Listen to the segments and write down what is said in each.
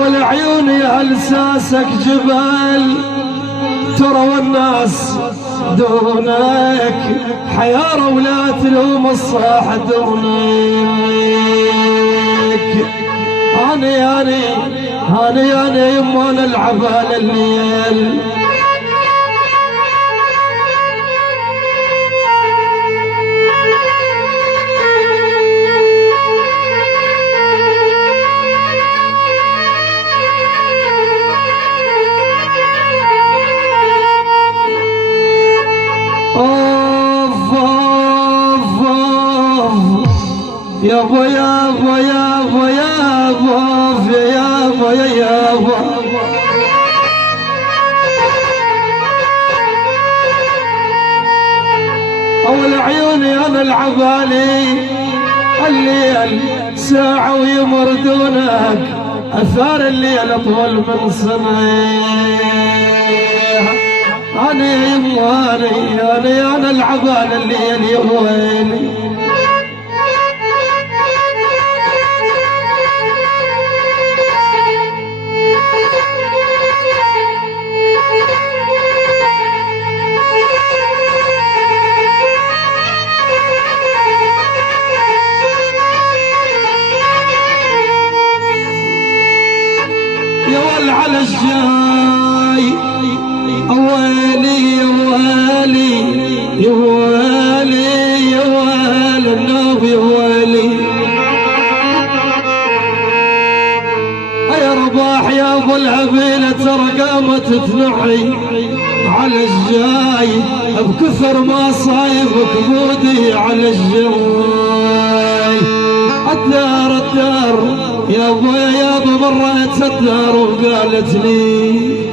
والعيون يا لساسك جبال، ترى والناس دونك حيارى ولا تلوم الصاح دونك. أنا يمان العبال الليل، يابا يابا يابا يابا يابا يابا أول عيوني أنا العبالي الليل ساعة ويمر دونك، أثار الليل أطول من سنة. أنا يماني أنا العبالي الليل يا ويلي. على الجاي أوالي يا والي يا والي يا والي النوب يا والي. يا رباح يا ابو العبيله ترى قامت تنعي على الجاي بكثر ما صايبك بودي على الجاي. الدار يا ابويا يابا مرت الدار وقالت لي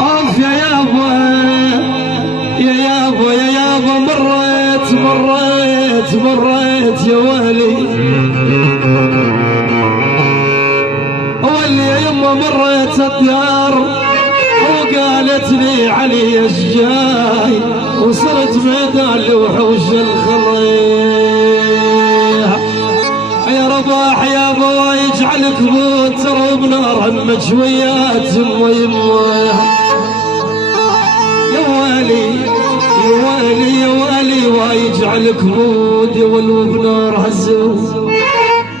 اوف يا يابا يا يابا يا يابا مريت يا والي. واللي يا يما مريت الدار وقالت لي علي الجاي، وصلت ميدان وحوش الخلية. يا رباح يا ابو يجعلك بود ترى بنار المجويات يما يا والي يا والي يا والي ويجعلك بودي ولو بنار هزوز.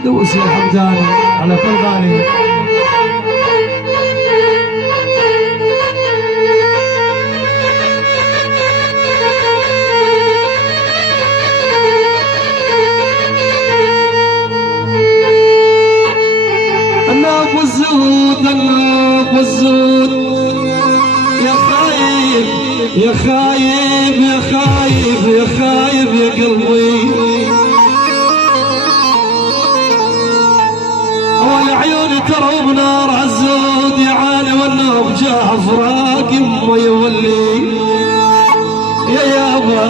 دوس يا حمداني على قلباني. الناب والزود الناب والزود يا خايب يا خايب يا خايب يا خايب يا قلبي. والعيون ترى بنار عالزود يا عالي والنوب جاه فراق يما يولي. يا يابا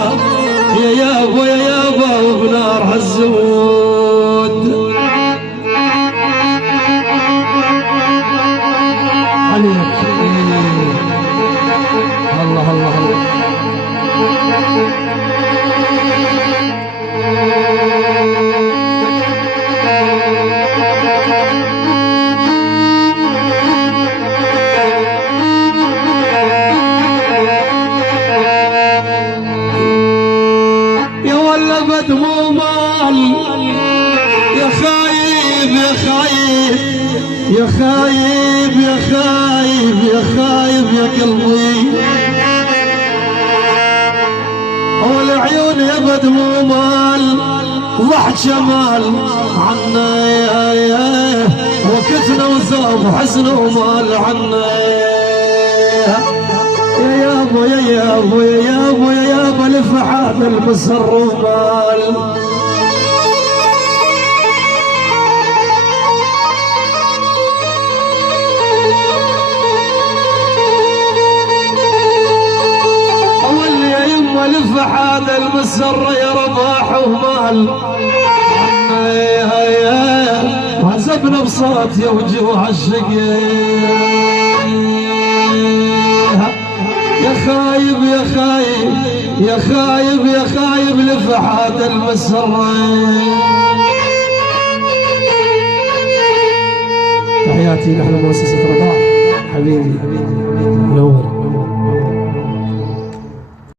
يا يابا يا يابا وبنار عالزود عليك. الله الله الله يا ولد مو مال يا خايب يا خايب يا خايب يا خايب يا خايب يا قلبي. والعيون يا بد مو مال ضحك جمال عنا وكتنا وثوب حزن ومال عنا. يا يابا يا يابا يا يابا يا يابا لفحات المسر ومال. أول يا يما لفحات المسر يا رباح ومال. عزبنا بصوت يا وجوه الشقيا يا خايب يا خايب يا خايب يا خايب لفحات المسرة. تحياتي نحن مؤسسة رضاح حبيبي نور.